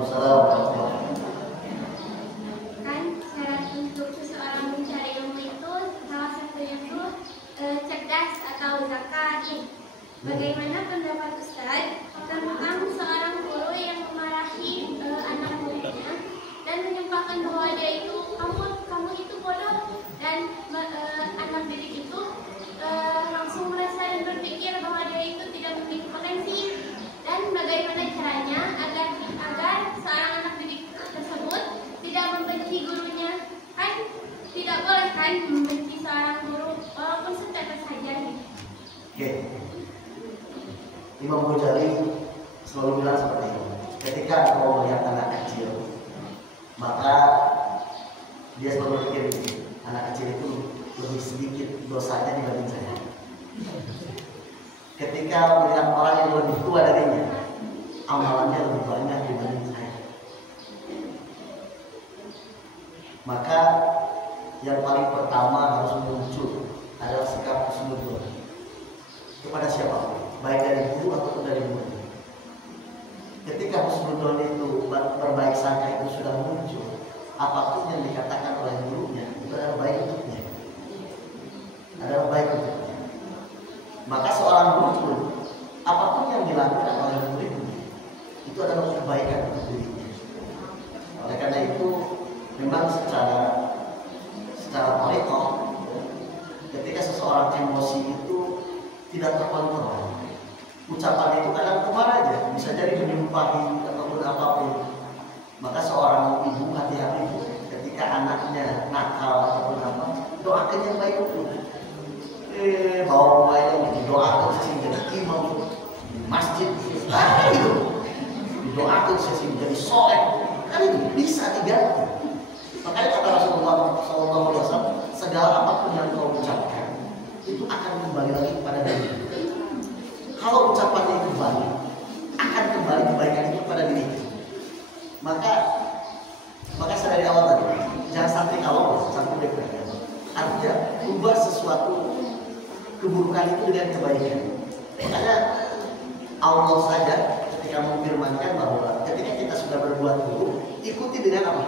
Waalaikumsalam warahmatullahi wabarakatuh. Kan syarat untuk seseorang mencari ilmu itu salah satunya itu cerdas atau zakat. Bagaimana pendapat Ustaz tentang seorang guru yang memarahi anak muridnya dan menyampaikan bahwa dia itu kamu itu bodoh, dan anak didik itu langsung merasa dan berpikir bahwa dia itu tidak memiliki potensi, dan bagaimana caranya agar seorang anak didik tersebut tidak membenci gurunya? Kan tidak boleh kan membenci seorang guru walaupun setetes saja gitu. Oke. Imam Ghazali selalu bilang seperti ini. Ketika kau melihat anak kecil, maka dia selalu berpikir begini, anak kecil itu lebih sedikit dosanya dibanding saya. Ketika melihat orang yang lebih tua darinya, amalannya lebih banyak dibanding saya. Maka yang paling pertama harus muncul adalah sikap husnudzon kepada siapapun, baik dari guru ataupun dari murid. Ketika husnudzon itu berbaik sangka itu sudah muncul, apapun yang dikatakan oleh gurunya itu adalah baik untuknya, adalah baik untuknya. Maka seorang guru pun apapun yang dilakukan oleh muridnya itu adalah kebaikan untuk dirinya. Oleh karena itu memang secara thariqah, ketika seseorang emosi itu tidak terkontrol, ucapan itu kadang keluar aja, bisa jadi menyumpahi ataupun apapun. Maka seorang ibu hati-hati ketika anaknya nakal ataupun apa, doakan yang baik itu. Bawa yang didoakan sehingga imam di masjid, itu didoakan sehingga jadi soleh, kan itu bisa diganti. Makanya kata Rasulullah SAW, segala apapun yang kau ucapkan itu akan kembali lagi kepada diri. Kalau ucapannya itu baik, akan kembali kebaikan itu kepada diri. Maka saya dari awal tadi, jangan sampai kalau sampai depresi. Artinya ubah sesuatu keburukan itu dengan kebaikan. Makanya Allah saja ketika memfirmankan bahwa ketika kita sudah berbuat buruk, ikuti dengan apa?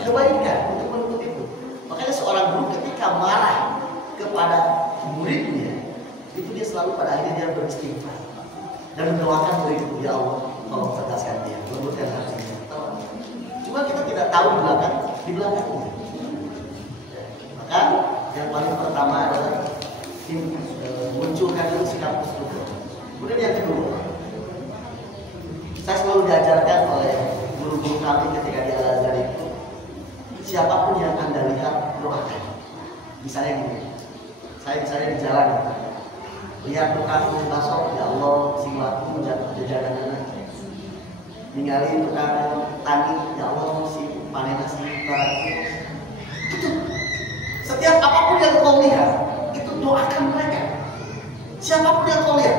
Kebaikan untuk menutup itu. Makanya seorang guru ketika marah kepada muridnya, itu dia selalu pada akhirnya dia beristighfar dan mendoakan murid itu, ya Allah, tolong cerdaskan dia, lembutkan hatinya. Cuma kita tidak tahu di belakangnya. Maka yang paling pertama adalah munculkan dulu sikap husnudzon. Kemudian yang kedua, saya selalu diajarkan oleh guru-guru kami ketika di Al-Azhar itu, siapapun yang Anda lihat, doakan. Misalnya gini, saya misalnya di jalan, lihat tukang bakso, ya Allah, sing laku jajanan anak. Ningali tukang tani, ya Allah, si panen nasi barang. Itu setiap apapun yang kau lihat, itu doakan mereka. Siapapun yang kau lihat.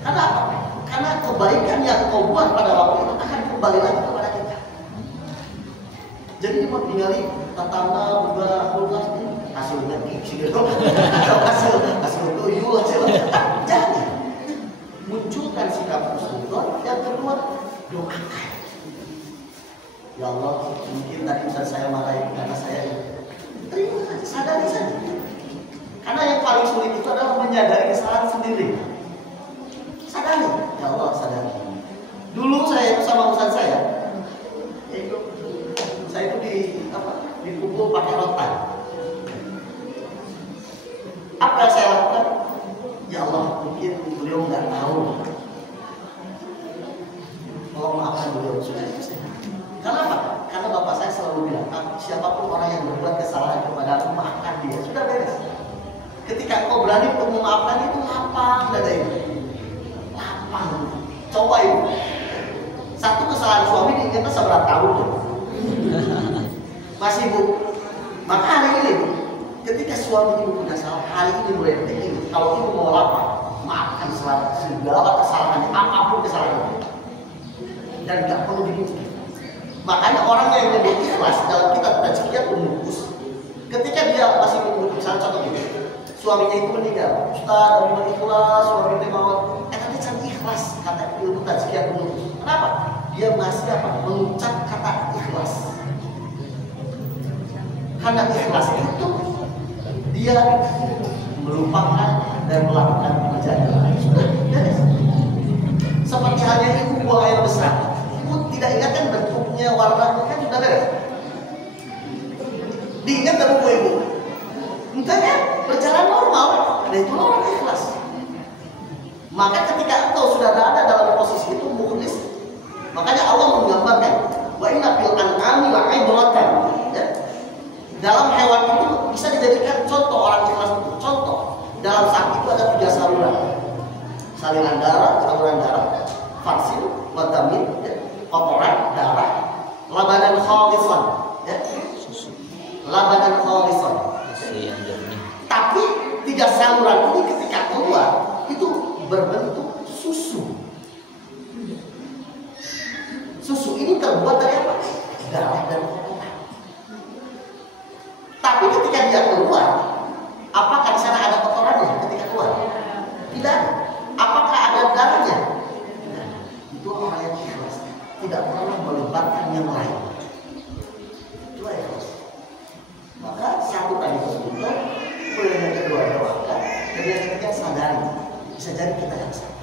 Karena apa? Karena kebaikan yang kau buat pada waktu itu akan kembali lagi kepada kita. Jadi mau ningali tetangga juga kulkas hasilnya gitu. Hasil tuyul hasil. Jangan. Munculkan sikap husnudzon. Yang kedua, doakan. Ya Allah, mungkin tadi Ustaz saya marahin karena saya terima saja, sadari saja. Karena yang paling sulit itu adalah menyadari kesalahan sendiri. Sadari, ya Allah sadari. Dulu saya bersama Ustaz saya itu dipukul pakai rotan. Apa yang saya lakukan? Ya Allah, mungkin beliau nggak tahu. Tolong maafkan beliau, sudah itu saya. Kenapa? Karena bapak saya selalu bilang, siapapun orang yang berbuat kesalahan kepada aku, maafkan dia, sudah beres. Ketika kau berani untuk memaafkan itu, lapang dada itu, lapang. Coba ibu, satu kesalahan suami diingatnya seberapa tahun tuh? Masih bu. Maka hari ini, ketika suami ibu punya salah, hari ini mulai detik ini, kalau ibu mau lapang, maafkan segala kesalahannya, apapun kesalahannya, dan nggak perlu dibutuhkan. Makanya orang yang jadi ikhlas dalam kitab tajkiyah Nufus, ketika dia masih menunggu, misalnya contoh ini, suaminya itu meninggal, Ustaz, dari ikhlas, suami itu mau, tapi can ikhlas, kata ilmu tajkiyah Nufus. Kenapa? dia masih apa? Mengucap kata ikhlas. Karena ikhlas itu dia melupakan dan melakukan pekerjaan lain. Sudah, beres. Seperti halnya ibu buang air besar. Ibu tidak ingat kan bentuknya, warnanya kan sudah beres. Diingat dan ibu. Entahnya berjalan normal, dan itu orang ikhlas. Maka ketika engkau sudah ada dalam posisi itu mukhlis, makanya Allah menggambarkan wa inna fil an'ami la'ibratan. Ya. Dalam hewan itu bisa dijadikan contoh orang ikhlas itu. Contoh, dalam sapi itu ada 3 saluran. Saluran darah, vaksin, vitamin, ya. Kotoran, darah, labanan khalisan, ya. Labanan khalisan. Tapi 3 saluran ini ketika keluar itu berbentuk susu. Susu ini terbuat dari apa? Darah dan kotoran. Tapi ketika dia keluar, apakah di sana ada kotorannya ketika keluar? Tidak ada. Apakah ada darahnya? Tidak. Itu orang yang ikhlas, tidak pernah melibatkan yang lain. Itu ikhlas. Maka satu tadi tersebut, kemudian yang kedua doakan, dan yang ketiga sadari, bisa jadi kita yang salah.